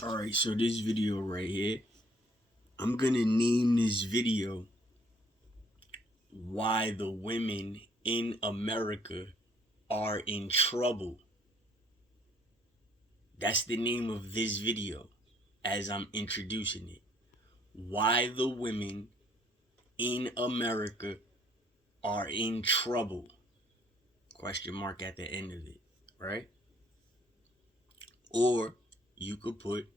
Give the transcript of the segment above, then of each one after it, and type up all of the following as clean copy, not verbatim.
Alright, so this video right here, I'm gonna name this video Why the Women in America Are in Trouble. That's the name of this video as I'm introducing it. Why the Women in America Are in Trouble. Question mark at the end of it, right? Or you could put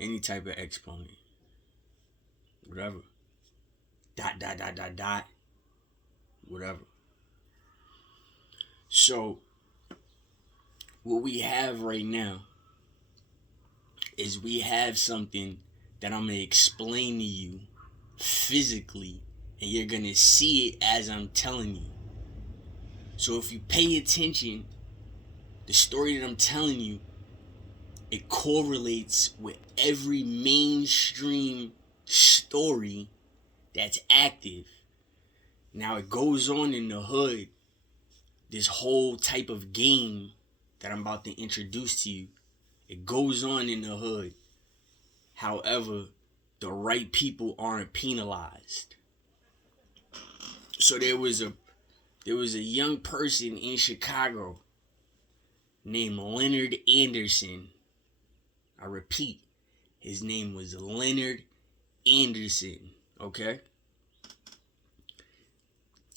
any type of exponent. Whatever. Dot, dot, dot, dot, dot. Whatever. So, what we have right now is we have something that I'm going to explain to you physically, and you're going to see it as I'm telling you. So, if you pay attention, the story that I'm telling you, it correlates with every mainstream story that's active. Now, it goes on in the hood, this whole type of game that I'm about to introduce to you. It goes on in the hood. However, the right people aren't penalized. So there was a young person in Chicago named Leonard Anderson. I repeat, his name was Leonard Anderson, okay?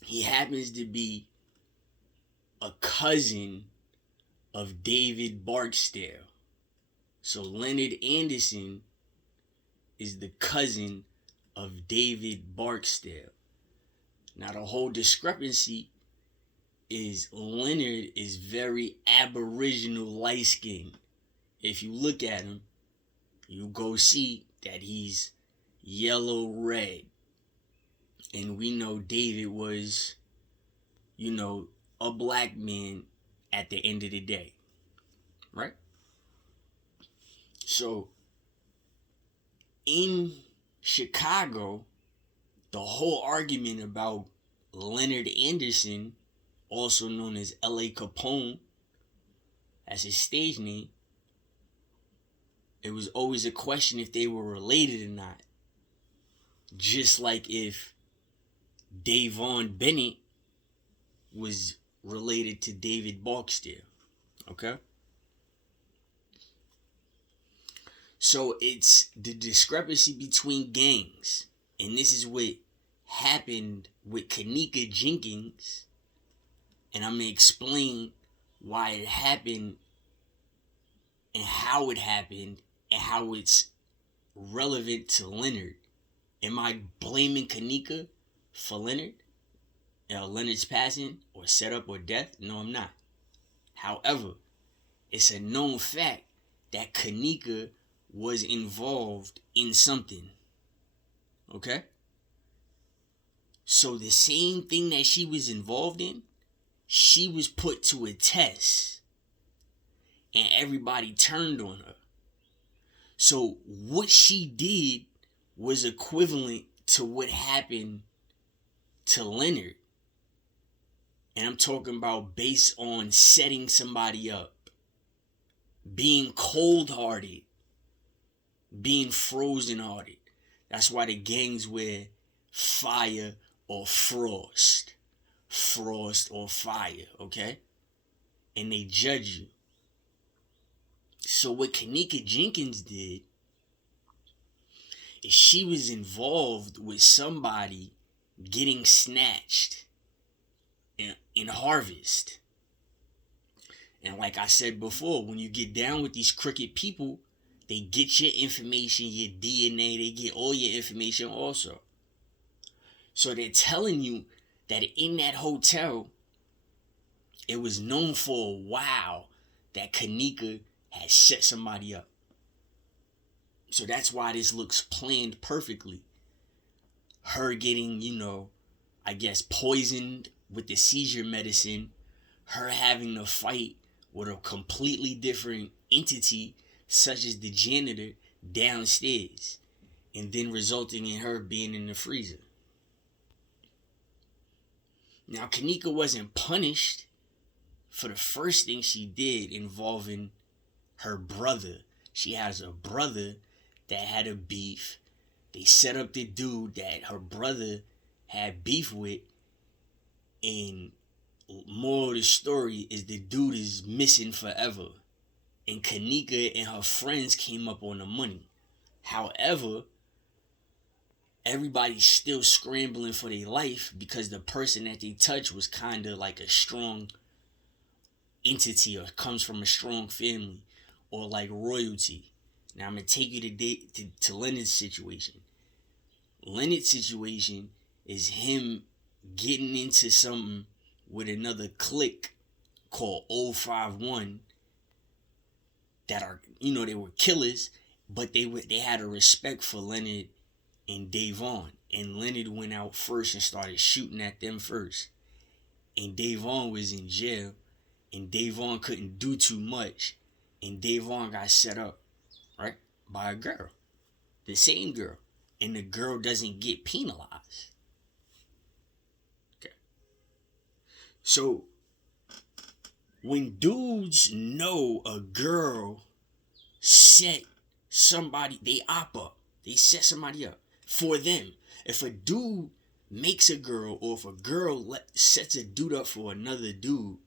He happens to be a cousin of David Barksdale. So Leonard Anderson is the cousin of David Barksdale. Now the whole discrepancy is Leonard is very aboriginal light skinned. If you look at him, you go see that he's yellow red. And we know David was, a black man at the end of the day. Right? So, in Chicago, the whole argument about Leonard Anderson, also known as L.A. Capone, as his stage name, it was always a question if they were related or not. Just like if Davon Bennett was related to David Barksdale. Okay? So it's the discrepancy between gangs. And this is what happened with Kenneka Jenkins. And I'm going to explain why it happened and how it happened and how it's relevant to Leonard. Am I blaming Kenneka for Leonard? Leonard's passing or setup or death? No, I'm not. However, it's a known fact that Kenneka was involved in something. Okay? So the same thing that she was involved in, she was put to a test. And everybody turned on her. So what she did was equivalent to what happened to Leonard. And I'm talking about based on setting somebody up, being cold-hearted, being frozen-hearted. That's why the gangs wear fire or frost. Frost or fire, okay? And they judge you. So what Kenneka Jenkins did is she was involved with somebody getting snatched in Harvest. And like I said before, when you get down with these crooked people, they get your information, your DNA, they get all your information also. So they're telling you that in that hotel, it was known for a while that Kenneka had set somebody up. So that's why this looks planned perfectly. Her getting, poisoned with the seizure medicine, her having to fight with a completely different entity, such as the janitor, downstairs, and then resulting in her being in the freezer. Now, Kenneka wasn't punished for the first thing she did involving her brother. she has a brother that had a beef. They set up the dude that her brother had beef with, and moral of the story is the dude is missing forever. And Kanika and her friends came up on the money. However, everybody's still scrambling for their life because the person that they touched was kind of like a strong entity or comes from a strong family or like royalty. Now I'm going to take you to Leonard's situation. Leonard's situation is him getting into something with another clique called 051 that are, they were killers, but they had a respect for Leonard and Davon. And Leonard went out first and started shooting at them first. And Davon was in jail, and Davon couldn't do too much, and Davon got set up, right, by a girl, the same girl, and the girl doesn't get penalized. Okay. So when dudes know a girl set somebody, they op up, they set somebody up for them. If a dude makes a girl, or if a girl sets a dude up for another dude,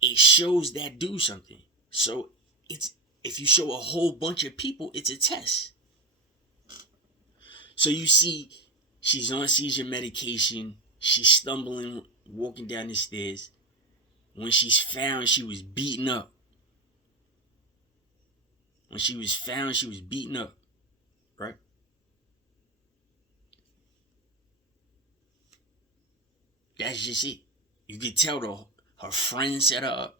it shows that dude something. So if you show a whole bunch of people, it's a test. So you see, she's on seizure medication. She's stumbling, walking down the stairs. When she's found, she was beaten up. When she was found, she was beaten up. Right? That's just it. You could tell her friends set her up.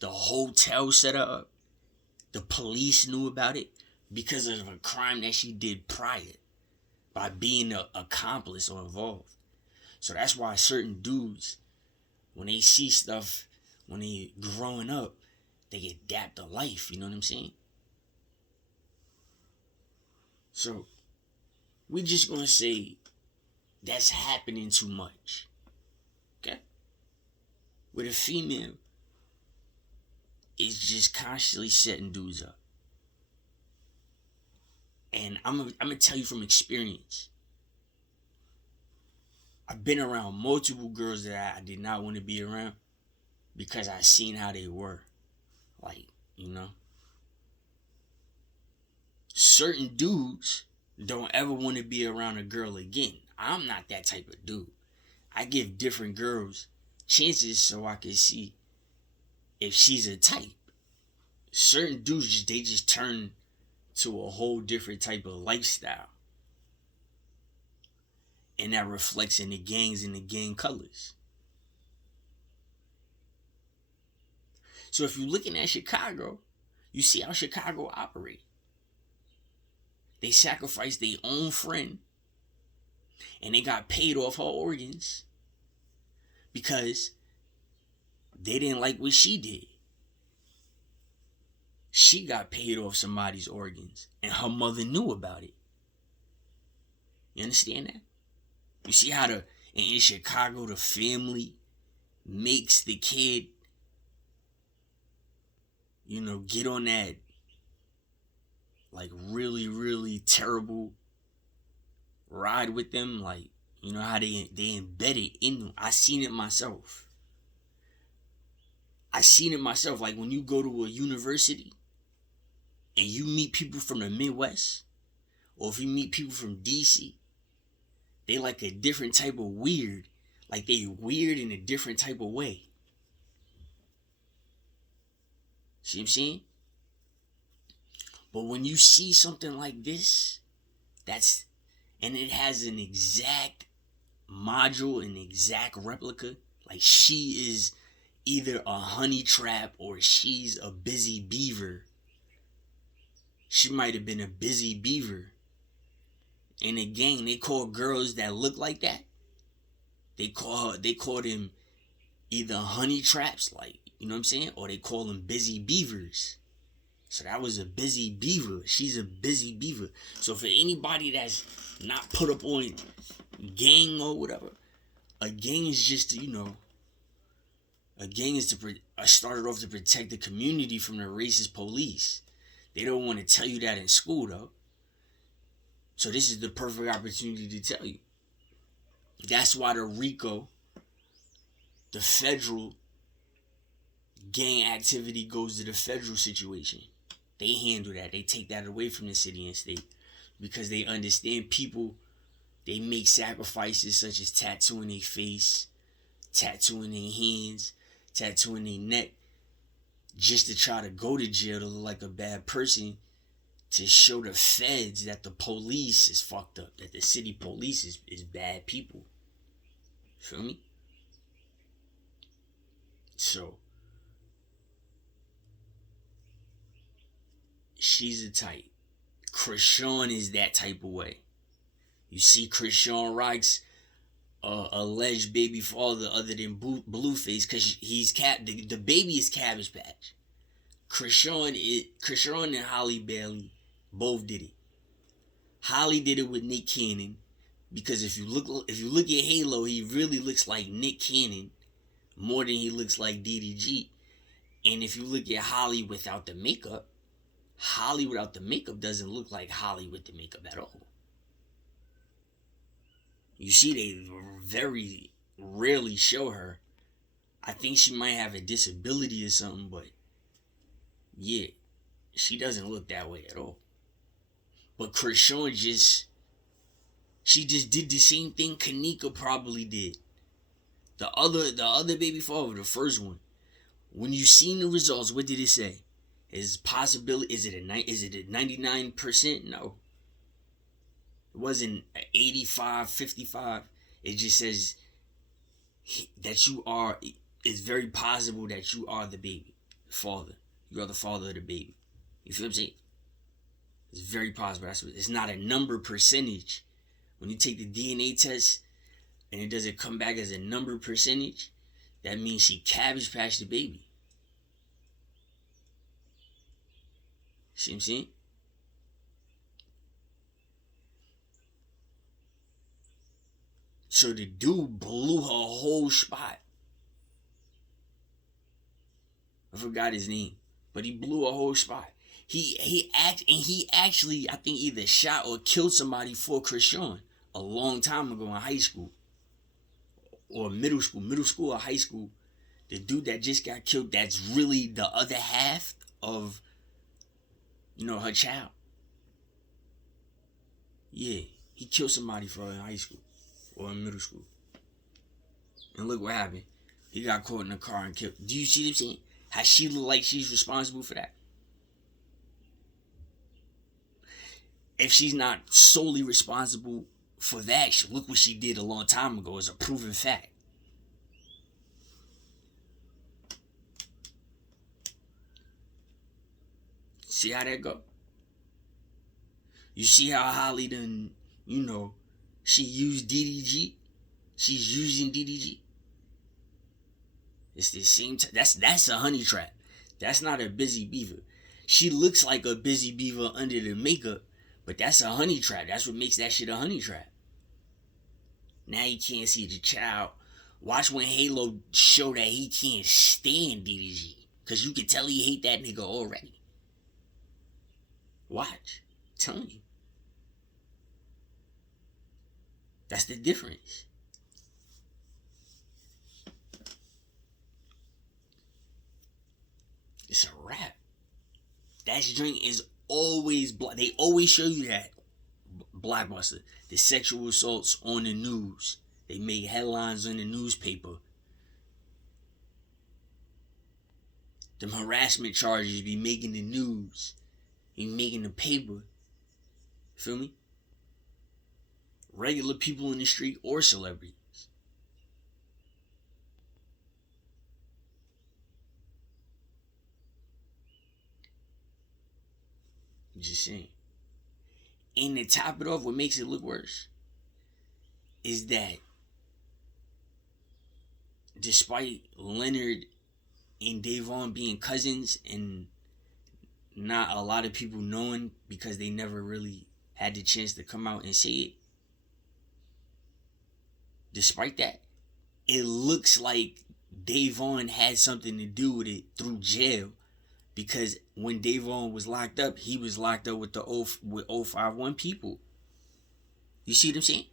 The hotel set her up. The police knew about it because of a crime that she did prior by being an accomplice or involved. So that's why certain dudes, when they see stuff, when they growing up, they adapt to life. You know what I'm saying? So we just gonna say that's happening too much. Okay? With a female, it's just constantly setting dudes up. And I'm gonna tell you from experience. I've been around multiple girls that I did not want to be around because I seen how they were. Like, certain dudes don't ever want to be around a girl again. I'm not that type of dude. I give different girls chances so I can see if she's a type. Certain dudes, they just turn to a whole different type of lifestyle. And that reflects in the gangs and the gang colors. So if you're looking at Chicago, you see how Chicago operate. They sacrificed their own friend and they got paid off her organs because they didn't like what she did. She got paid off somebody's organs and her mother knew about it. You understand that? You see how in Chicago the family makes the kid, get on that like really, really terrible ride with them. Like, how they embed it in them. I seen it myself. Like when you go to a university and you meet people from the Midwest, or if you meet people from DC, they like a different type of weird. Like they weird in a different type of way. See what I'm saying? But when you see something like this, and it has an exact module, an exact replica, like she is either a honey trap or she's a busy beaver. She might have been a busy beaver. In a gang, they call girls that look like that, they call them either honey traps, like, you know what I'm saying? Or they call them busy beavers. So that was a busy beaver. She's a busy beaver. So for anybody that's not put up on gang or whatever, a gang is just, a A gang is started off to protect the community from the racist police. They don't want to tell you that in school, though. So this is the perfect opportunity to tell you. That's why the RICO, the federal gang activity, goes to the federal situation. They handle that. They take that away from the city and state because they understand people. They make sacrifices such as tattooing their face, tattooing their hands, tattooing their neck, just to try to go to jail to look like a bad person, to show the feds that the police is fucked up, that the city police is bad people. Feel me? So, she's a type. Chrisean is that type of way. You see Chrisean Rock's alleged baby father other than Blueface, because the baby is Cabbage Patch. Chrisean and Holly Bailey both did it. Holly did it with Nick Cannon, because if you look at Halo, he really looks like Nick Cannon more than he looks like DDG. And if you look at Holly without the makeup, Holly without the makeup doesn't look like Holly with the makeup at all. You see, they very rarely show her. I think she might have a disability or something, but yeah, she doesn't look that way at all. But Chrisean she just did the same thing Kanika probably did. The other baby father, the first one, when you seen the results, what did it say? Is it a 99%? No. It wasn't 85, 55. It just says that it's very possible that you are the baby, father. You are the father of the baby. You feel what I'm saying? It's very possible. It's not a number percentage. When you take the DNA test and it doesn't come back as a number percentage, that means she Cabbage Patched the baby. See what I'm saying? So the dude blew her whole spot. I forgot his name, but he blew a whole spot. He actually, I think, either shot or killed somebody for Chrisean a long time ago in high school or middle school or high school. The dude that just got killed, that's really the other half of, her child. Yeah, he killed somebody for her in high school or in middle school. And look what happened. He got caught in a car and killed. Do you see what I'm saying? How she look like she's responsible for that? If she's not solely responsible for that, look what she did a long time ago is a proven fact. See how that go? You see how Holly done, she used DDG? She's using DDG. It's the same time. That's a honey trap. That's not a busy beaver. She looks like a busy beaver under the makeup, but that's a honey trap. That's what makes that shit a honey trap. Now you can't see the child. Watch when Halo show that he can't stand DDG, because you can tell he hate that nigga already. Watch. I'm telling you. That's the difference. It's a wrap. That joint is always black. They always show you that. Blockbuster. The sexual assaults on the news. They make headlines in the newspaper. Them harassment charges be making the news. Be making the paper. Feel me? Regular people in the street or celebrities. I'm just saying. And to top it off, what makes it look worse is that despite Leonard and Davon being cousins and not a lot of people knowing because they never really had the chance to come out and say it, despite that, it looks like Davon had something to do with it through jail, because when Davon was locked up, he was locked up with the 051 people. You see what I'm saying?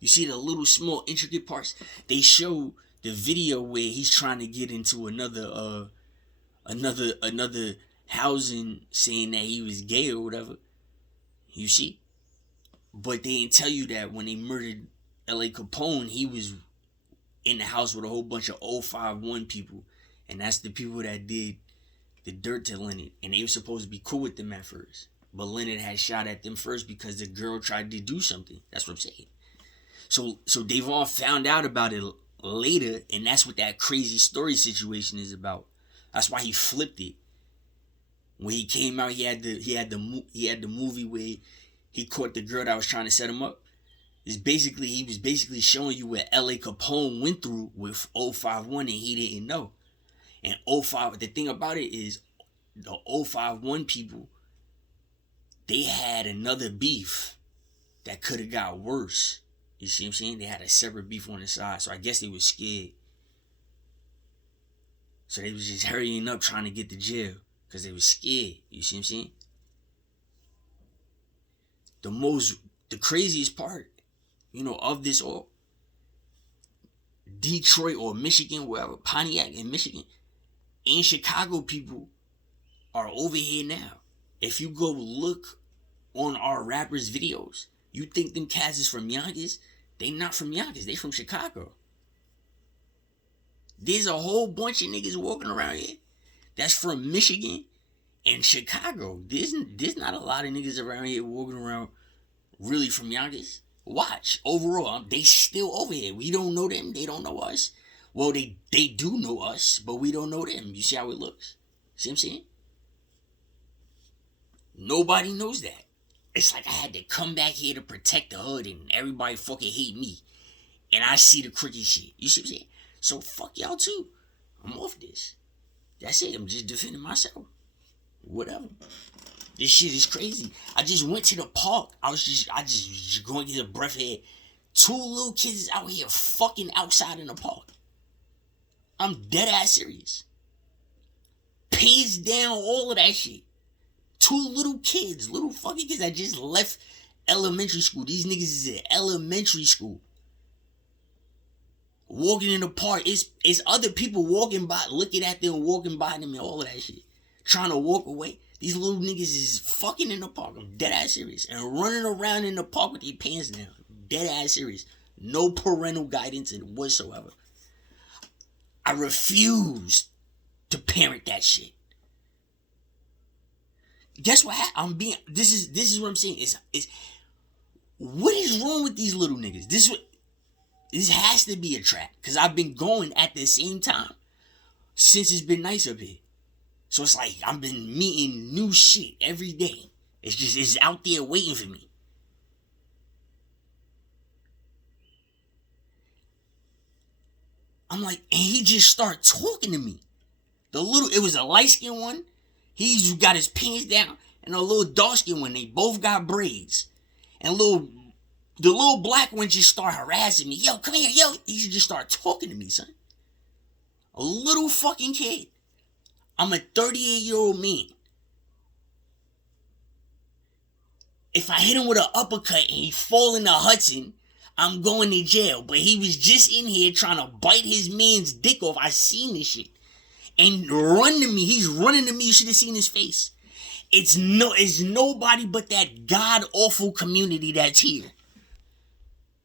You see the little small intricate parts. They show the video where he's trying to get into another housing, saying that he was gay or whatever. You see? But they didn't tell you that when they murdered L.A. Capone, he was in the house with a whole bunch of 051 people. And that's the people that did the dirt to Leonard. And they were supposed to be cool with them at first. But Leonard had shot at them first because the girl tried to do something. That's what I'm saying. So Davon found out about it later, and that's what that crazy story situation is about. That's why he flipped it. When he came out, he had the movie where he caught the girl that was trying to set him up. He was basically showing you what L.A. Capone went through with 051 and he didn't know. And the thing about it is the 051 people, they had another beef that could have got worse. You see what I'm saying? They had a separate beef on the side. So I guess they were scared. So they was just hurrying up trying to get to jail because they were scared. You see what I'm saying? The craziest part, of this all, Detroit or Michigan, wherever, Pontiac in Michigan, and Chicago people are over here now. If you go look on our rappers' videos, you think them cats is from Yonkers? They not from Yonkers. They from Chicago. There's a whole bunch of niggas walking around here that's from Michigan and Chicago. There's not a lot of niggas around here walking around really from Yonkers. Watch. Overall, they still over here. We don't know them. They don't know us. Well, they do know us, but we don't know them. You see how it looks? See what I'm saying? Nobody knows that. It's like I had to come back here to protect the hood and everybody fucking hate me. And I see the crooked shit. You see what I'm saying? So fuck y'all too. I'm off this. That's it. I'm just defending myself. Whatever. This shit is crazy. I just went to the park. I just going to get a breath of air. 2 little kids out here fucking outside in the park. I'm dead ass serious. Pants down, all of that shit. 2 little fucking kids that just left elementary school. These niggas is in elementary school. Walking in the park. It's other people walking by, looking at them, walking by them and all of that shit. Trying to walk away. These little niggas is fucking in the park. I'm dead ass serious. And running around in the park with their pants down. Dead ass serious. No parental guidance whatsoever. I refuse to parent that shit. Guess what? This is what I'm saying. Is what is wrong with these little niggas? This has to be a trap. Because I've been going at the same time since it's been nice up here. So it's like I've been meeting new shit every day. It's out there waiting for me. I'm like, and he just started talking to me. It was a light-skinned one. He's got his pants down. And a little dark-skinned one. They both got braids. And the little black one just started harassing me. Yo, come here, yo. He just started talking to me, son. A little fucking kid. I'm a 38-year-old man. If I hit him with an uppercut and he fall in the Hudson, I'm going to jail. But he was just in here trying to bite his man's dick off. I seen this shit. And run to me. He's running to me. You should have seen his face. It's nobody but that god-awful community that's here.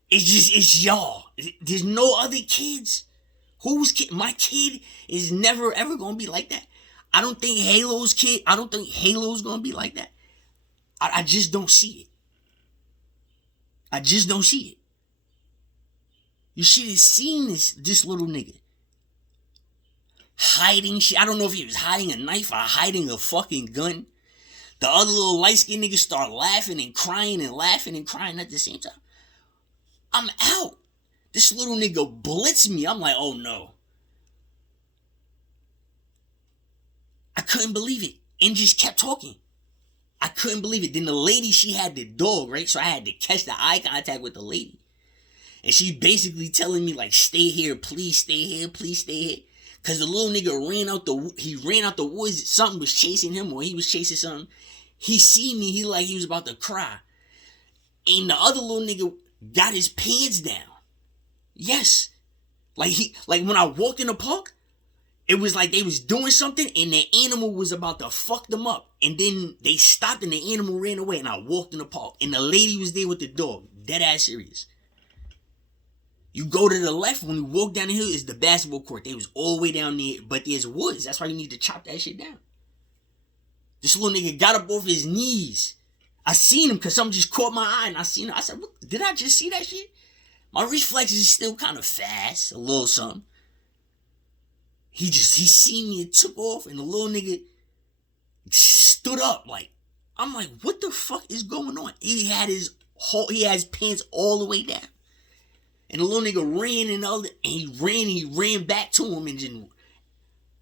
It's y'all. There's no other kids. Whose kid? My kid is never ever gonna be like that. I don't think Halo's gonna be like that. I just don't see it. I just don't see it. You should have seen this little nigga. Hiding shit. I don't know if he was hiding a knife or hiding a fucking gun. The other little light-skinned niggas start laughing and crying and laughing and crying at the same time. I'm out. This little nigga blitzed me. I'm like, oh no. I couldn't believe it. And just kept talking. I couldn't believe it. Then the lady, she had the dog, right? So I had to catch the eye contact with the lady. And she's basically telling me, like, stay here, please stay here, please stay here. Cause the little nigga ran out the woods. Something was chasing him, or he was chasing something. He see me, he was about to cry. And the other little nigga got his pants down. Yes. Like when I walked in the park, it was like they was doing something and the animal was about to fuck them up. And then they stopped and the animal ran away and I walked in the park. And the lady was there with the dog. Dead ass serious. You go to the left, when you walk down the hill, is the basketball court. They was all the way down there, but there's woods. That's why you need to chop that shit down. This little nigga got up off his knees. I seen him because something just caught my eye and I seen him. I said, what, did I just see that shit? My reflexes is still kind of fast, a little something. He seen me and took off, and the little nigga stood up. Like, I'm like, what the fuck is going on? He has pants all the way down. And the little nigga ran and he ran back to him, and then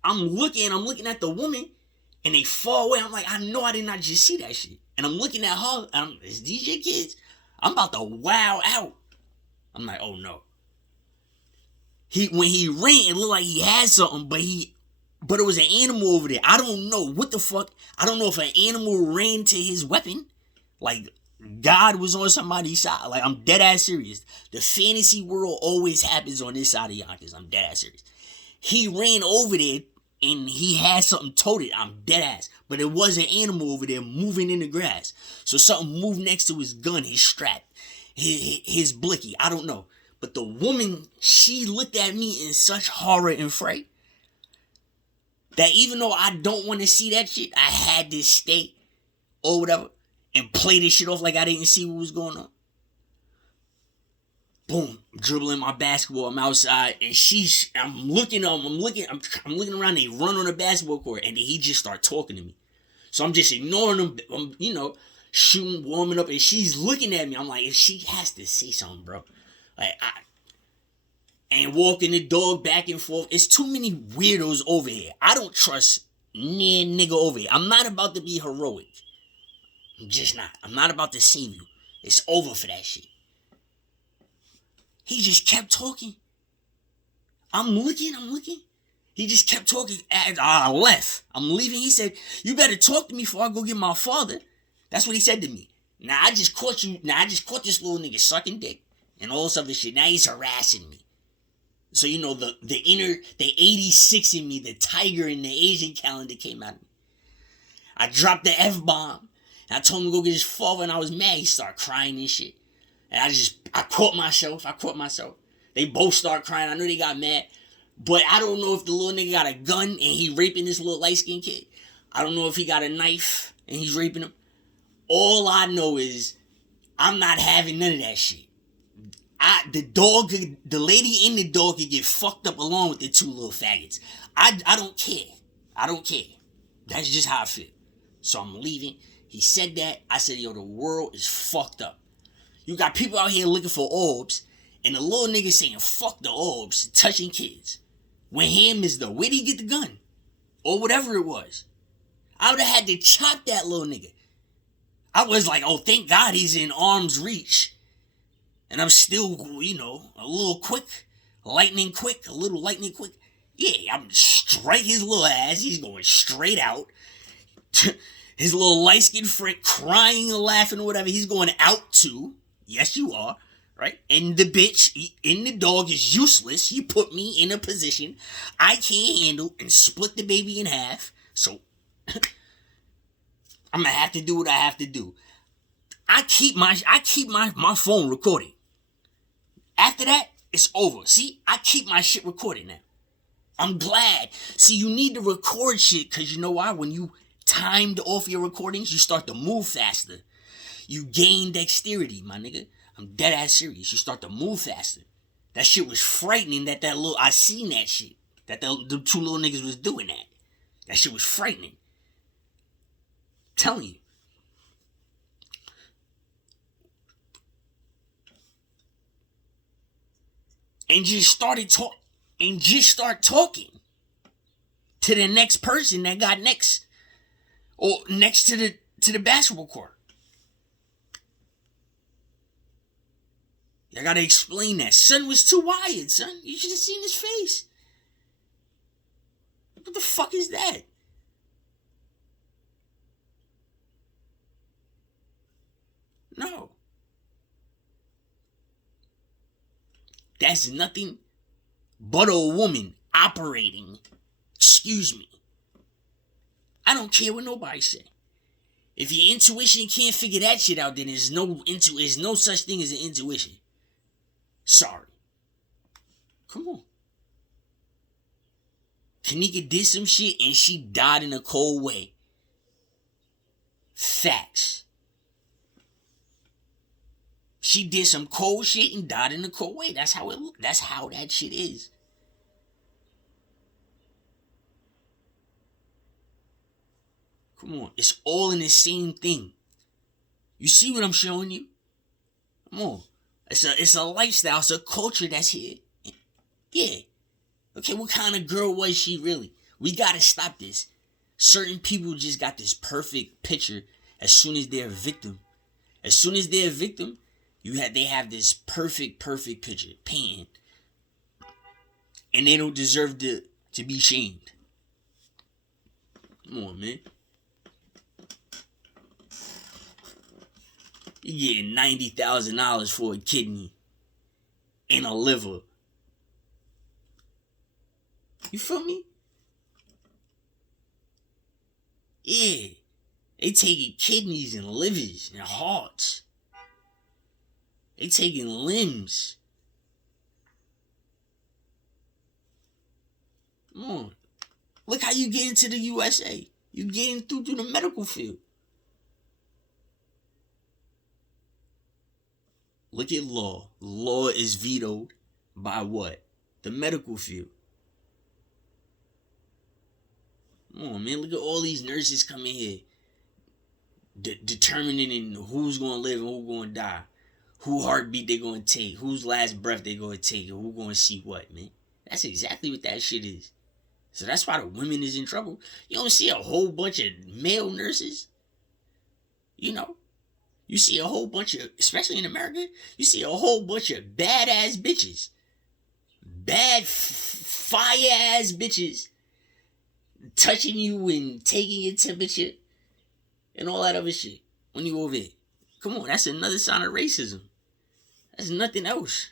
I'm looking at the woman, and they far away. I'm like, I know I did not just see that shit. And I'm looking at her, it's DJ Kids. I'm about to wow out. I'm like, oh no. When he ran, it looked like he had something, but it was an animal over there. I don't know what the fuck. I don't know if an animal ran to his weapon. Like, God was on somebody's side. Like, I'm dead ass serious. The fantasy world always happens on this side of Yonkers. I'm dead ass serious. He ran over there and he had something toted. I'm dead ass. But it was an animal over there moving in the grass. So something moved next to his gun, his strap, his blicky. I don't know. But the woman, she looked at me in such horror and fright that even though I don't want to see that shit, I had to stay or whatever and play this shit off like I didn't see what was going on. Boom, dribbling my basketball. I'm outside, and I'm looking around. They run on the basketball court, and then he just start talking to me. So I'm just ignoring him. I'm, shooting, warming up, and she's looking at me. I'm like, if she has to say something, bro. Like, and walking the dog back and forth. It's too many weirdos over here. I don't trust near nigga over here. I'm not about to be heroic. I'm just not. I'm not about to save you. It's over for that shit. He just kept talking. I'm looking. He just kept talking. I left. I'm leaving. He said, you better talk to me before I go get my father. That's what he said to me. Now, I just caught this little nigga sucking dick and all this other shit. Now he's harassing me. So, the 86 in me, the tiger in the Asian calendar came out of me. I dropped the F-bomb. And I told him to go get his father, and I was mad. He started crying and shit. And I caught myself. They both started crying. I knew they got mad. But I don't know if the little nigga got a gun and he raping this little light-skinned kid. I don't know if he got a knife and he's raping him. All I know is I'm not having none of that shit. The lady and the dog could get fucked up along with the two little faggots. I don't care. That's just how I feel. So I'm leaving. He said that. I said, yo, the world is fucked up. You got people out here looking for orbs, and the little nigga saying, fuck the orbs, touching kids. When him is where'd he get the gun? Or whatever it was. I would have had to chop that little nigga. I was like, oh, thank God he's in arm's reach. And I'm still, a little quick, a little lightning quick. Yeah, I'm straight his little ass. He's going straight out. His little light-skinned friend crying and laughing or whatever. He's going out too. Yes, you are. Right? And the bitch in the dog is useless. You put me in a position I can't handle and split the baby in half. So, I'm going to have to do what I have to do. I keep my phone recording. After that, it's over. See, I keep my shit recorded now. I'm glad. See, you need to record shit because you know why? When you timed off your recordings, you start to move faster. You gain dexterity, my nigga. I'm dead ass serious. You start to move faster. That shit was frightening I seen that shit. That the two little niggas was doing that. That shit was frightening. I'm telling you. And just start talking to the next person that got next to the basketball court. I gotta explain that. Son was too wired, son. You should have seen his face. What the fuck is that? No. That's nothing but a woman operating. Excuse me. I don't care what nobody say. If your intuition can't figure that shit out, then there's no such thing as an intuition. Sorry. Come on. Kanika did some shit and she died in a cold way. Facts. She did some cold shit and died in a cold way. That's how that shit is. Come on. It's all in the same thing. You see what I'm showing you? Come on. It's a lifestyle. It's a culture that's here. Yeah. Okay, what kind of girl was she really? We gotta stop this. Certain people just got this perfect picture as soon as they're a victim. As soon as they're a victim, they have this perfect picture painted. And they don't deserve to be shamed. Come on, man. You getting $90,000 for a kidney and a liver. You feel me? Yeah. They taking kidneys and livers and hearts. They taking limbs. Come on. Look how you get into the USA. You getting through the medical field. Look at law. Law is vetoed by what? The medical field. Come on, man. Look at all these nurses coming here. Determining who's going to live and who's going to die. Who heartbeat they going to take. Whose last breath they going to take. And who going to see what, man. That's exactly what that shit is. So that's why the women is in trouble. You don't see a whole bunch of male nurses. You know. You see a whole bunch of, especially in America, you see a whole bunch of badass bitches. Bad fire ass bitches. Touching you and taking your temperature. And all that other shit. When you over there. Come on, that's another sign of racism. That's nothing else.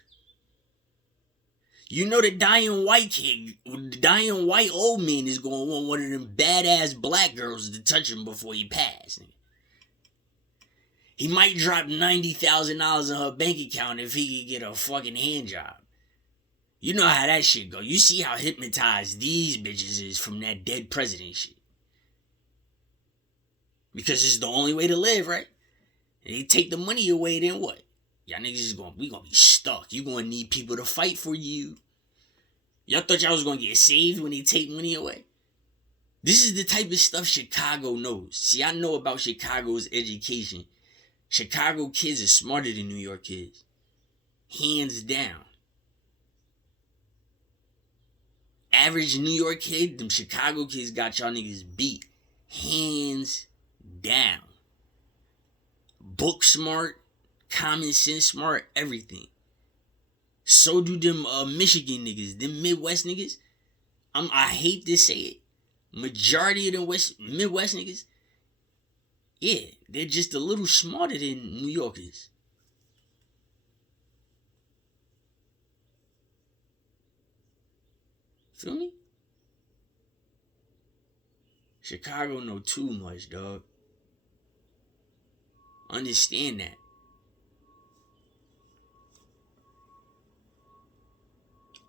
You know the dying white old man is going to want one of them badass black girls to touch him before he passes. He might drop $90,000 in her bank account if he could get a fucking hand job. You know how that shit go. You see how hypnotized these bitches is from that dead president shit. Because it's the only way to live, right? And they take the money away, then what? Y'all niggas is we gonna be stuck. You gonna need people to fight for you. Y'all thought y'all was gonna get saved when they take money away? This is the type of stuff Chicago knows. See, I know about Chicago's education. Chicago kids are smarter than New York kids. Hands down. Average New York kid, them Chicago kids got y'all niggas beat. Hands down. Book smart, common sense smart, everything. So do them Michigan niggas, them Midwest niggas. I hate to say it. Majority of them Midwest niggas, yeah, they're just a little smarter than New Yorkers. Feel me? Chicago know too much, dog. Understand that.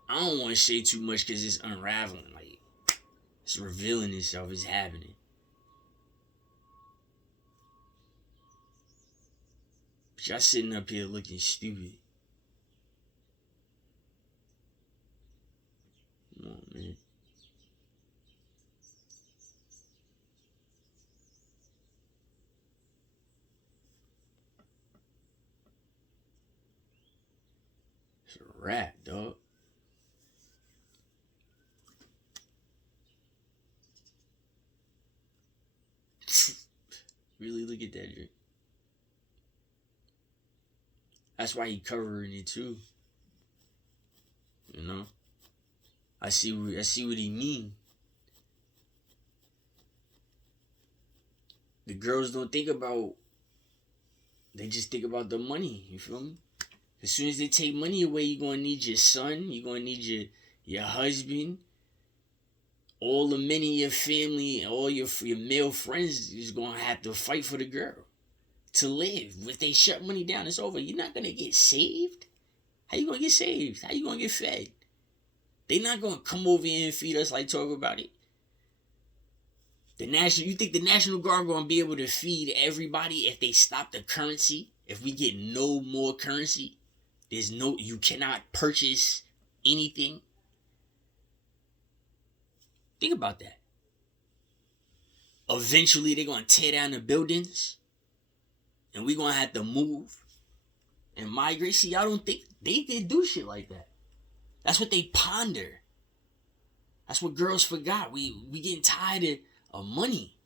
I don't want to say too much because it's unraveling. Like, it's revealing itself. It's happening. But y'all sitting up here looking stupid. Come on, man. It's a wrap, dog. Really look at that drink. That's why he covering it too. You know? I see what he mean. The girls don't think about, they just think about the money, you feel me? As soon as they take money away, you're gonna need your son, you're gonna need your husband, all the men in your family, all your male friends is gonna have to fight for the girl to live. If they shut money down, it's over. You're not gonna get saved. How you gonna get saved? How you gonna get fed? They not gonna come over here and feed us like talk about it. You think the National Guard gonna be able to feed everybody if they stop the currency? If we get no more currency, you cannot purchase anything. Think about that. Eventually, they're gonna tear down the buildings, and we're gonna have to move and migrate. See, I don't think they can do shit like that. That's what they ponder. That's what girls forgot. We getting tired of money.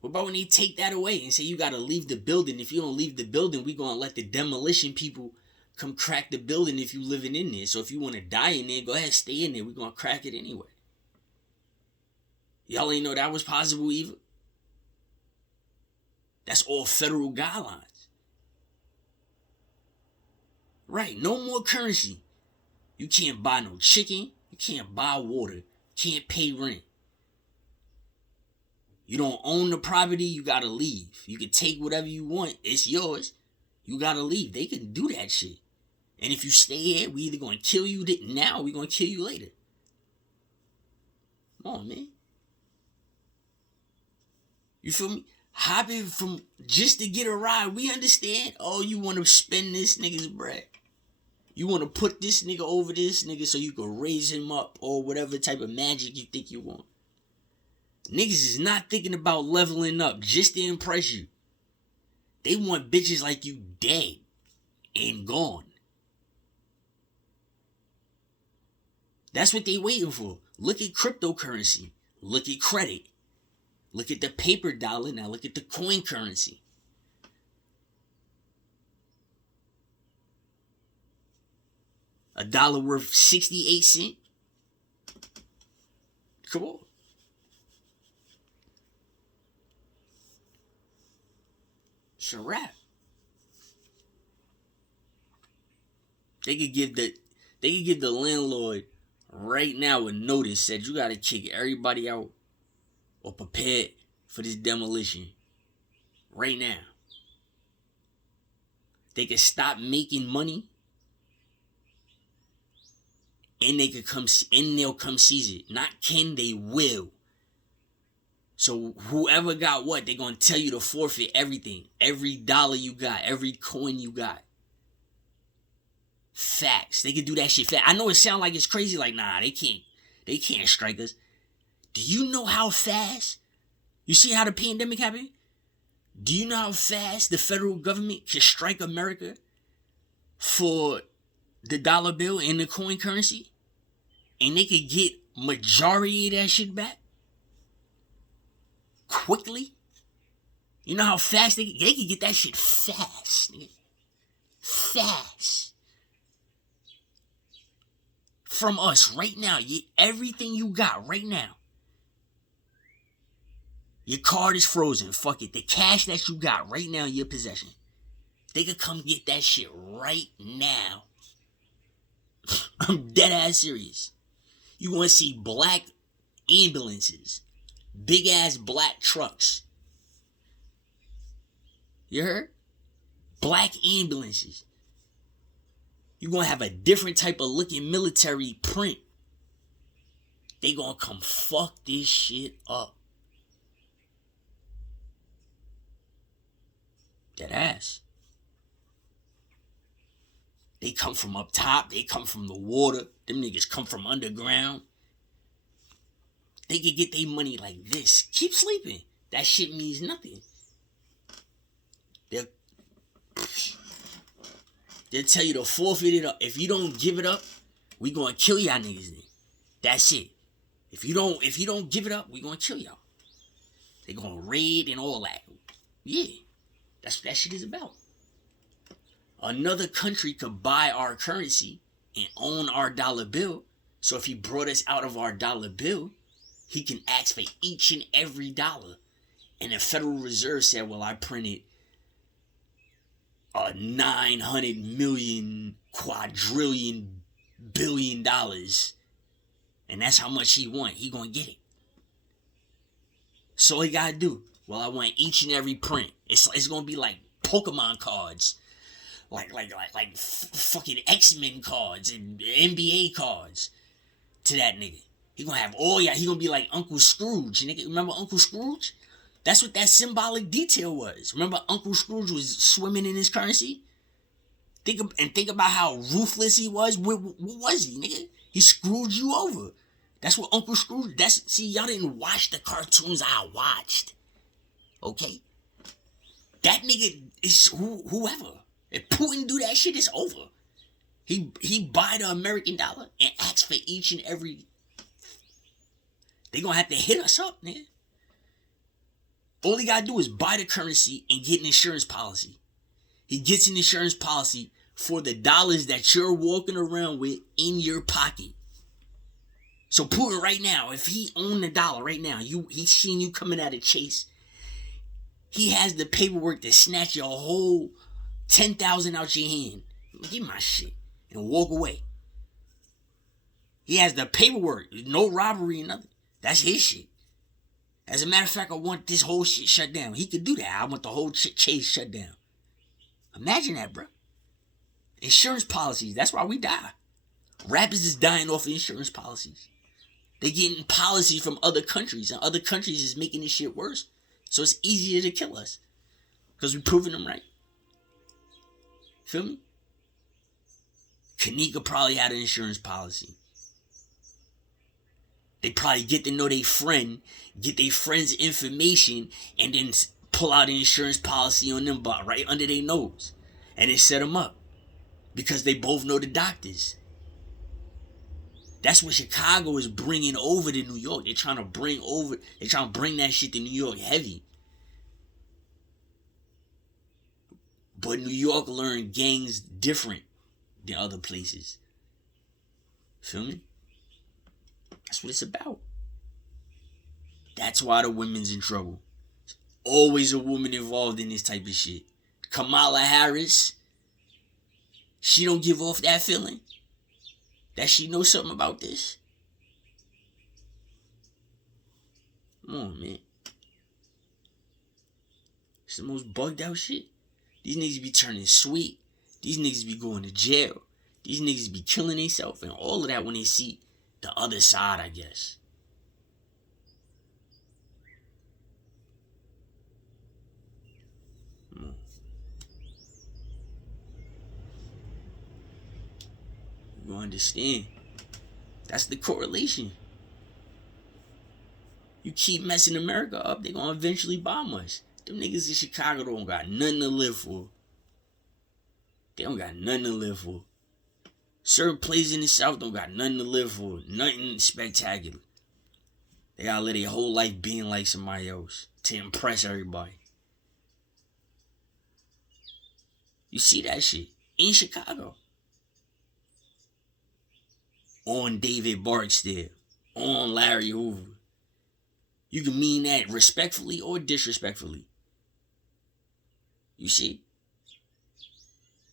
What about when they take that away and say you gotta leave the building? If you don't leave the building, we gonna let the demolition people come crack the building if you living in there. So if you wanna die in there, go ahead, stay in there. We gonna crack it anyway. Y'all ain't know that was possible either. That's all federal guidelines. Right, no more currency. You can't buy no chicken. You can't buy water. You can't pay rent. You don't own the property, you gotta leave. You can take whatever you want. It's yours. You gotta leave. They can do that shit. And if you stay here, we either gonna kill you now or we gonna kill you later. Come on, man. You feel me? Hopping from just to get a ride. We understand. Oh, you want to spend this nigga's bread. You want to put this nigga over this nigga so you can raise him up or whatever type of magic you think you want. Niggas is not thinking about leveling up just to impress you. They want bitches like you dead and gone. That's what they waiting for. Look at cryptocurrency. Look at credit. Look at the paper dollar. Now look at the coin currency. $1 worth 68 cents. Come on. It's a wrap. They could give the landlord right now a notice that you gotta kick everybody out or prepare for this demolition right now. They could stop making money and they'll come seize it. Not can, they will. So whoever got what, they're gonna tell you to forfeit everything. Every dollar you got, every coin you got. Facts. They can do that shit fast. I know it sounds like it's crazy, like, nah, they can't strike us. Do you know how fast? You see how the pandemic happened? Do you know how fast the federal government can strike America for the dollar bill and the coin currency? And they could get majority of that shit back quickly? You know how fast they can get that shit fast, nigga. Fast. From us right now. Everything you got right now. Your card is frozen. Fuck it. The cash that you got right now in your possession. They could come get that shit right now. I'm dead ass serious. You want to see black ambulances. Big ass black trucks. You heard? Black ambulances. You're going to have a different type of looking military print. They going to come fuck this shit up. That ass. They come from up top. They come from the water. Them niggas come from underground. They can get their money like this. Keep sleeping. That shit means nothing. They'll tell you to forfeit it up. If you don't give it up, we gonna kill y'all niggas then. That's it. If you don't give it up, we gonna kill y'all. They gonna raid and all that. Yeah. That's what that shit is about. Another country could buy our currency and own our dollar bill. So if he brought us out of our dollar bill, he can ask for each and every dollar. And the Federal Reserve said, well, I printed 900 million quadrillion billion dollars, and that's how much he want. He gonna get it. So he gotta do. Well, I want each and every print. It's gonna be like Pokemon cards, like fucking X-Men cards and NBA cards to that nigga. He gonna have all He gonna be like Uncle Scrooge. Nigga, remember Uncle Scrooge? That's what that symbolic detail was. Remember Uncle Scrooge was swimming in his currency? Think about how ruthless he was. What was he, nigga? He screwed you over. That's what Uncle Scrooge... See, y'all didn't watch the cartoons I watched. Okay? That nigga is whoever. If Putin do that shit, it's over. He buy the American dollar and ask for each and every... They gonna have to hit us up, nigga. All he gotta do is buy the currency and get an insurance policy. He gets an insurance policy for the dollars that you're walking around with in your pocket. So Putin right now, if he owned the dollar right now, he's seen you coming out of Chase. He has the paperwork to snatch your whole 10,000 out your hand. Give my shit and walk away. He has the paperwork, no robbery and nothing. That's his shit. As a matter of fact, I want this whole shit shut down. He could do that. I want the whole Chase shut down. Imagine that, bro. Insurance policies. That's why we die. Rappers is dying off of insurance policies. They getting policies from other countries, and other countries is making this shit worse. So it's easier to kill us because we're proving them right. Feel me? Kanika probably had an insurance policy. They probably get to know their friend, get their friend's information, and then pull out an insurance policy on them right under their nose. And then set them up. Because they both know the doctors. That's what Chicago is bringing over to New York. They're trying to bring that shit to New York heavy. But New York learned gangs different than other places. Feel me? That's what it's about. That's why the women's in trouble. There's always a woman involved in this type of shit. Kamala Harris, she don't give off that feeling that she knows something about this. Come on, man. It's the most bugged out shit. These niggas be turning sweet. These niggas be going to jail. These niggas be killing themselves and all of that when they see the other side, I guess. You understand? That's the correlation. You keep messing America up, they gonna eventually bomb us. Them niggas in Chicago don't got nothing to live for. They don't got nothing to live for. Certain places in the South don't got nothing to live for. Nothing spectacular. They gotta live their whole life being like somebody else to impress everybody. You see that shit in Chicago. On David Barksdale. On Larry Hoover. You can mean that respectfully or disrespectfully. You see?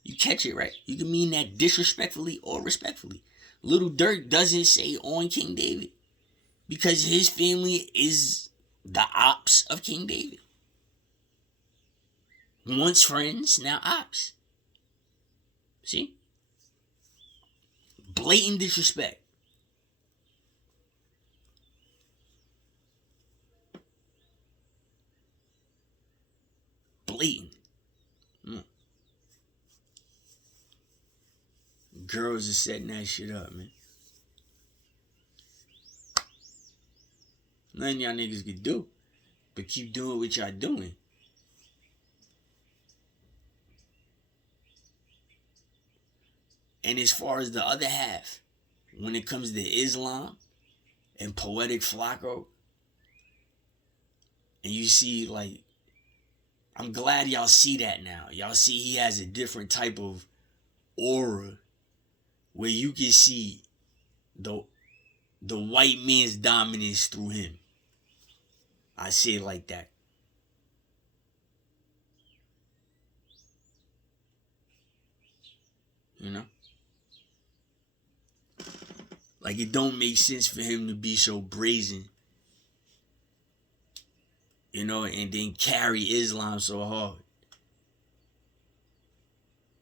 You catch it, right? You can mean that disrespectfully or respectfully. Little Dirk doesn't say on King David because his family is the ops of King David. Once friends, now ops. See? Blatant disrespect. Blatant. Girls are setting that shit up, man. Nothing y'all niggas can do but keep doing what y'all doing. And as far as the other half, when it comes to Islam and Poetic Flacco, and you see like I'm glad y'all see that now. Y'all see he has a different type of aura where you can see the white man's dominance through him. I say it like that. You know? Like, it don't make sense for him to be so brazen, you know, and then carry Islam so hard.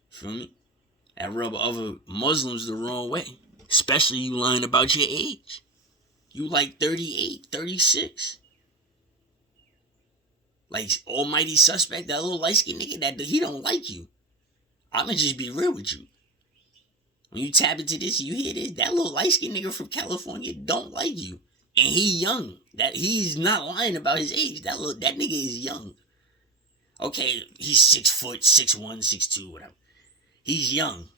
Feel me? That rub other Muslims the wrong way. Especially you lying about your age. You like 38, 36. Like, almighty suspect, that little light-skinned nigga, that he don't like you. I'ma just be real with you. When you tap into this, you hear this, that little light-skinned nigga from California don't like you. And he young. That he's not lying about his age. That nigga is young. Okay, he's 6 foot, 6'1", 6'2", whatever. He's young.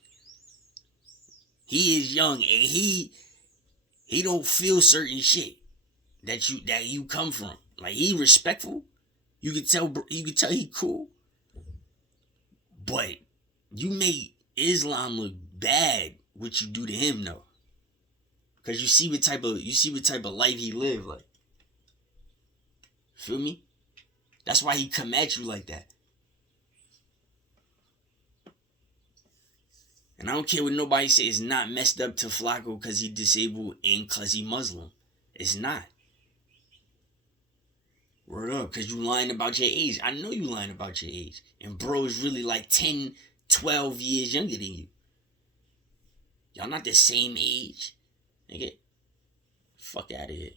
He is young, and he don't feel certain shit that you come from. Like, he respectful. You can tell he cool. But you make Islam look bad what you do to him though. Cause you see what type of life he live like. Feel me? That's why he come at you like that. And I don't care what nobody say, it's not messed up to Flacco because he disabled and because he Muslim. It's not. Word up, because you lying about your age. I know you lying about your age. And bro is really like 10, 12 years younger than you. Y'all not the same age. Nigga. Fuck out of here.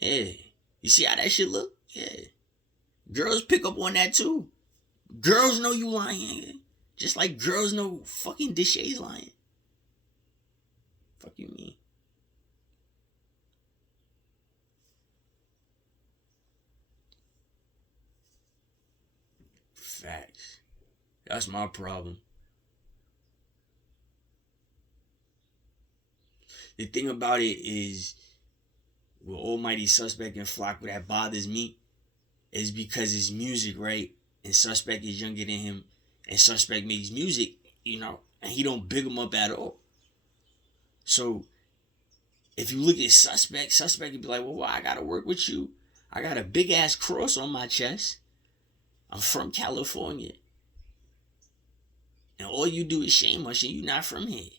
Yeah. You see how that shit look? Yeah. Girls pick up on that too. Girls know you lying. Yeah. Just like girls know fucking Deshay's lying. Fuck you mean? Facts. That's my problem. The thing about it is, with almighty suspect and Flacco, that bothers me is because his music, right? And suspect is younger than him. And suspect makes music, you know, and he don't big him up at all. So, if you look at suspect would be like, well, I gotta work with you. I got a big ass cross on my chest. I'm from California. And all you do is shame us and you not from here.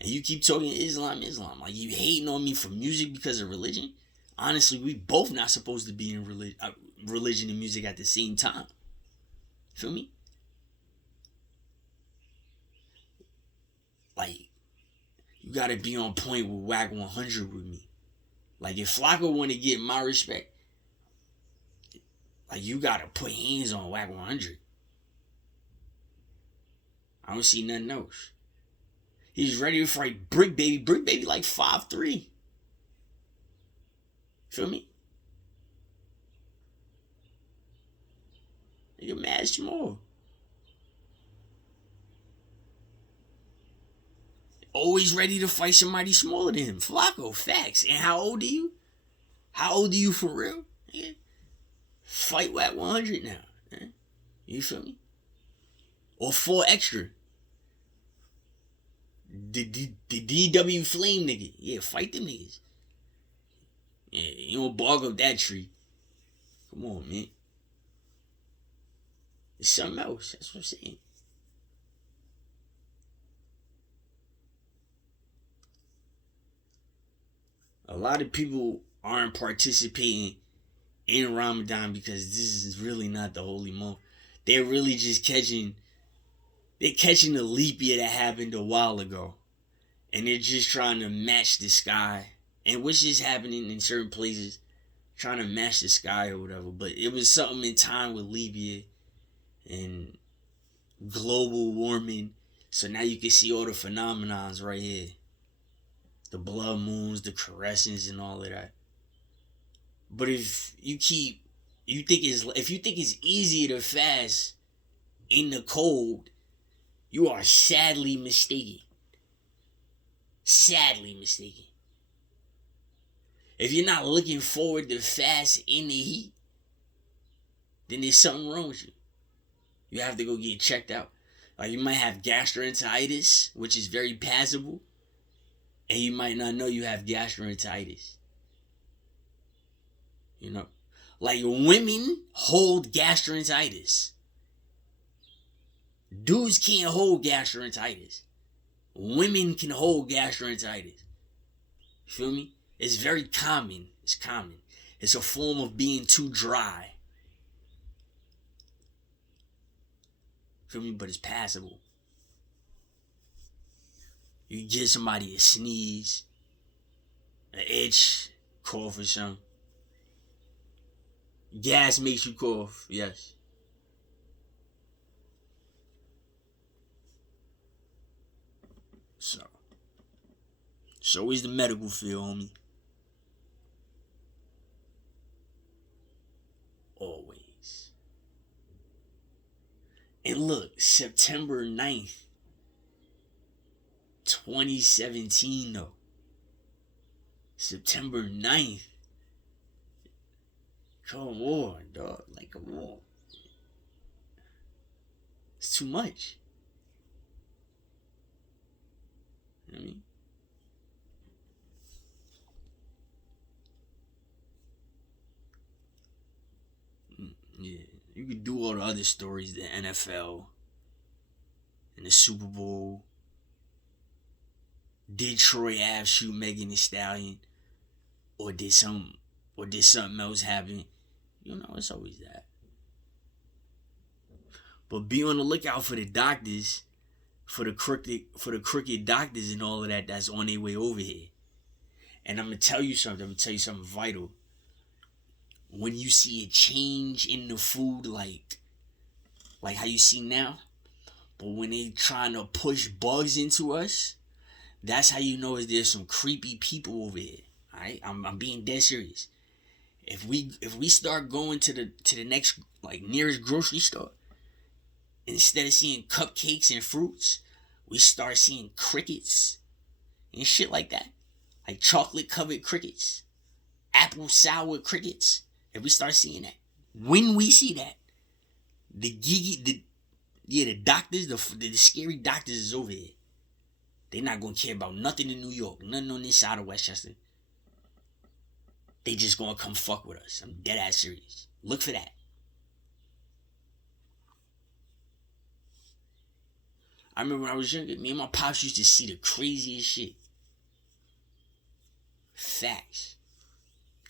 And you keep talking Islam. Like, you hating on me for music because of religion? Honestly, we both not supposed to be in religion and music at the same time. Feel me? Like, you gotta be on point with WAC 100 with me. Like, if Flacco want to get my respect, like, you gotta put hands on WAC 100. I don't see nothing else. He's ready to fight Brick Baby. Brick Baby like 5'3". Feel me? Nigga mad small. Always ready to fight somebody smaller than him. Flacco, facts. And how old are you? How old are you for real? Yeah. Fight WAC 100 now. Yeah. You feel me? Or 4 extra. The DW Flame nigga. Yeah, fight them niggas. Yeah, you don't bark up that tree. Come on, man. It's something else. That's what I'm saying. A lot of people aren't participating in Ramadan because this is really not the holy month. They're really just catching the leap year that happened a while ago. And they're just trying to match the sky. And what's just happening in certain places, trying to match the sky or whatever. But it was something in time with leap year and global warming. So now you can see all the phenomenons right here. The blood moons, the carescents, and all of that. But if you think it's easier to fast in the cold, you are sadly mistaken. Sadly mistaken. If you're not looking forward to fast in the heat, then there's something wrong with you. You have to go get checked out. Like you might have gastroenteritis, which is very passable, and you might not know you have gastroenteritis. You know, like women hold gastroenteritis. Dudes can't hold gastroenteritis. Women can hold gastroenteritis. You feel me? It's very common. It's common. It's a form of being too dry. Feel me? But it's passable. You give somebody a sneeze, an itch, cough or something. Gas makes you cough, yes. So is the medical field, homie. Always. And look, September 9th, 2017 though. September 9th. Come on, dog. Like, come on. It's too much. You know what I mean? Yeah, you could do all the other stories, the NFL and the Super Bowl. Did Troy Ave shoot Megan Thee Stallion? Or did something else happen? You know, it's always that. But be on the lookout for the doctors, for the crooked doctors and all of that that's on their way over here. And I'm gonna tell you something vital. When you see a change in the food, like how you see now, but when they trying to push bugs into us, that's how you know is there's some creepy people over here. Alright? I'm being dead serious. If we start going to the next like nearest grocery store, instead of seeing cupcakes and fruits, we start seeing crickets and shit like that. Like chocolate covered crickets, apple sour crickets. If we start seeing that, when we see that, the doctors, the scary doctors is over here. They not gonna care about nothing in New York, nothing on this side of Westchester. They just gonna come fuck with us. I'm dead ass serious. Look for that. I remember when I was younger, me and my pops used to see the craziest shit. Facts.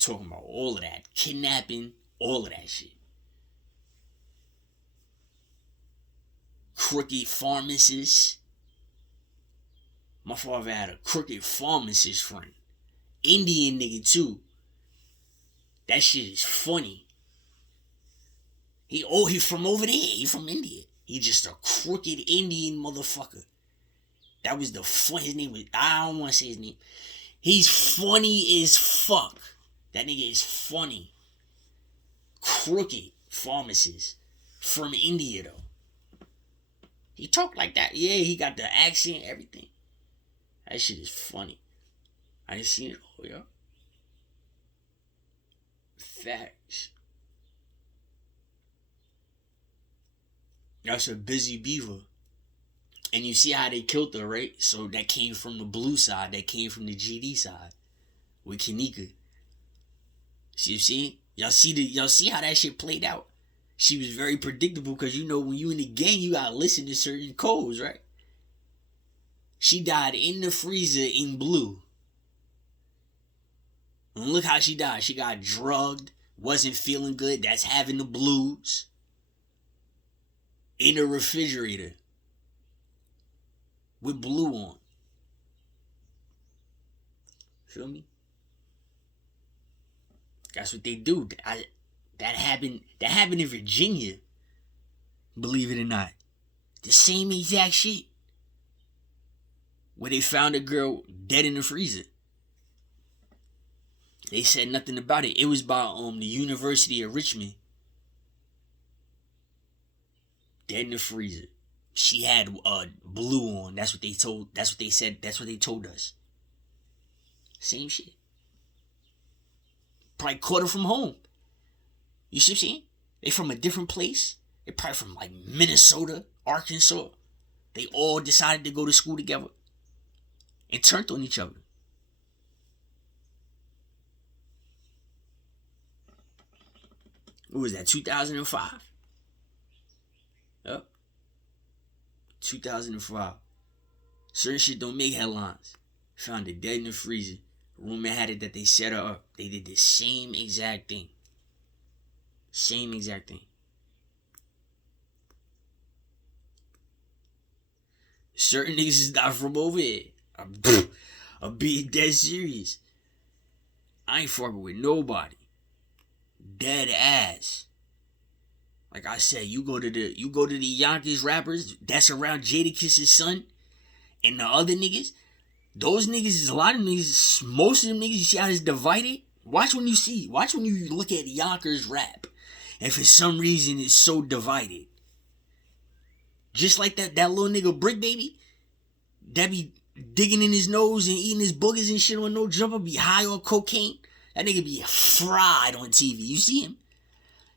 Talking about all of that. Kidnapping, all of that shit. Crooked pharmacists. My father had a crooked pharmacist friend. Indian nigga too. That shit is funny. He from over there. He from India. He just a crooked Indian motherfucker. That was the fun. His name was, I don't want to say his name. He's funny as fuck. That nigga is funny. Crooked pharmacist from India though. He talked like that. Yeah, he got the accent, everything. That shit is funny. I ain't seen it all, yo. Facts. That's a busy beaver. And you see how they killed her, right? So that came from the blue side. That came from the GD side. With Kanika. See? Y'all see how that shit played out? She was very predictable because you know when you in the gang, you gotta listen to certain codes, right? She died in the freezer in blue. And look how she died. She got drugged, wasn't feeling good. That's having the blues. In the refrigerator. With blue on. Feel me? That's what they do. That happened in Virginia. Believe it or not. The same exact shit. Where they found a girl dead in the freezer. They said nothing about it. It was by the University of Richmond. Dead in the freezer. She had blue on. That's what they told. That's what they said. That's what they told us. Same shit. Probably caught her from home. You see what I'm saying? They from a different place. They probably from like Minnesota, Arkansas. They all decided to go to school together and turned on each other. What was that, 2005? Yep. 2005. Certain shit don't make headlines. Found it dead in the freezer. Rumor had it that they set her up. They did the same exact thing. Same exact thing. Certain niggas is not from over here. I'm being dead serious. I ain't fucking with nobody. Dead ass. Like I said, you go to the Yonkers rappers that's around Jadakiss's son and the other niggas. Those niggas is a lot of niggas. Most of them niggas, you see how it's divided? Watch when you look at Yonkers rap. And for some reason it's so divided. Just like that little nigga Brick Baby. That be digging in his nose and eating his boogers and shit on No Jumper. Be high on cocaine. That nigga be fried on TV. You see him?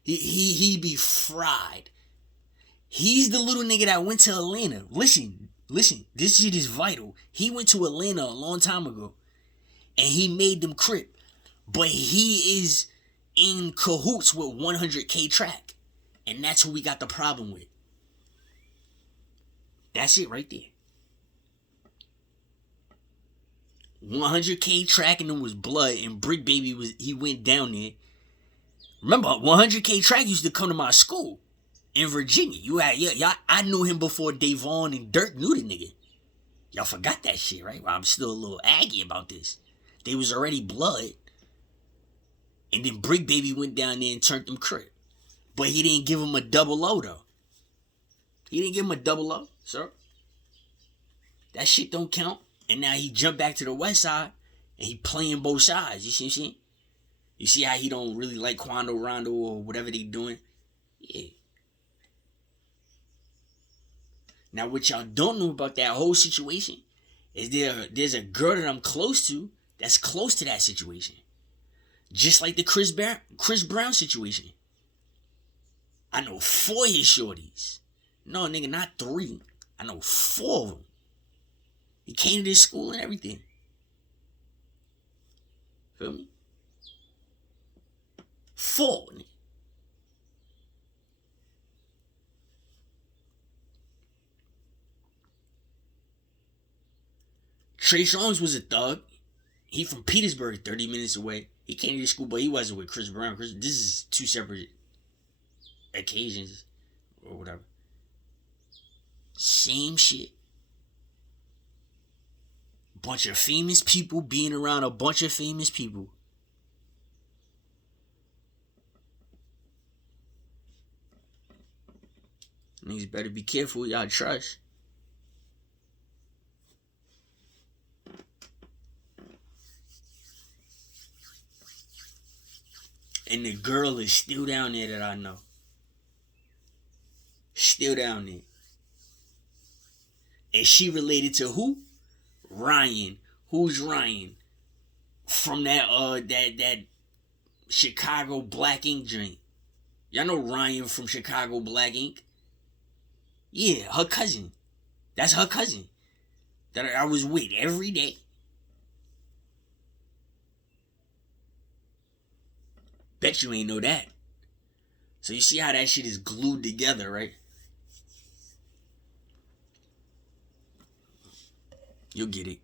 He be fried. He's the little nigga that went to Atlanta. Listen, this shit is vital. He went to Atlanta a long time ago. And he made them crip. But he is in cahoots with 100K Track. And that's who we got the problem with. That's it right there. 100K Track and them was blood. And Brick Baby he went down there. Remember, 100K Track used to come to my school in Virginia. I knew him before Davon and Dirk knew the nigga. Y'all forgot that shit, right? Well, I'm still a little aggy about this. They was already blood. And then Brick Baby went down there and turned them crip. But he didn't give him a double O, though. He didn't give him a double O, sir. That shit don't count. And now he jumped back to the west side. And he playing both sides. You see what I'm saying? You see how he don't really like Quando Rondo or whatever they doing? Yeah. Now, what y'all don't know about that whole situation is there's a girl that I'm close to that's close to that situation. Just like the Chris Brown situation. I know 4 of his shorties. No, nigga, not 3. I know 4 of them. He came to this school and everything. Feel me? 4. Nigga. Trey Songz was a thug. He from Petersburg, 30 minutes away. He came to this school, but he wasn't with Chris Brown. This is 2 separate occasions or whatever. Same shit. Bunch of famous people being around a bunch of famous people. Niggas better be careful who y'all trust. And the girl is still down there that I know. Still down there. And she related to who? Ryan. Who's Ryan? From that Chicago Black Ink joint. Y'all know Ryan from Chicago Black Ink? Yeah, her cousin. That's her cousin. That I was with every day. Bet you ain't know that. So you see how that shit is glued together, right? You'll get it.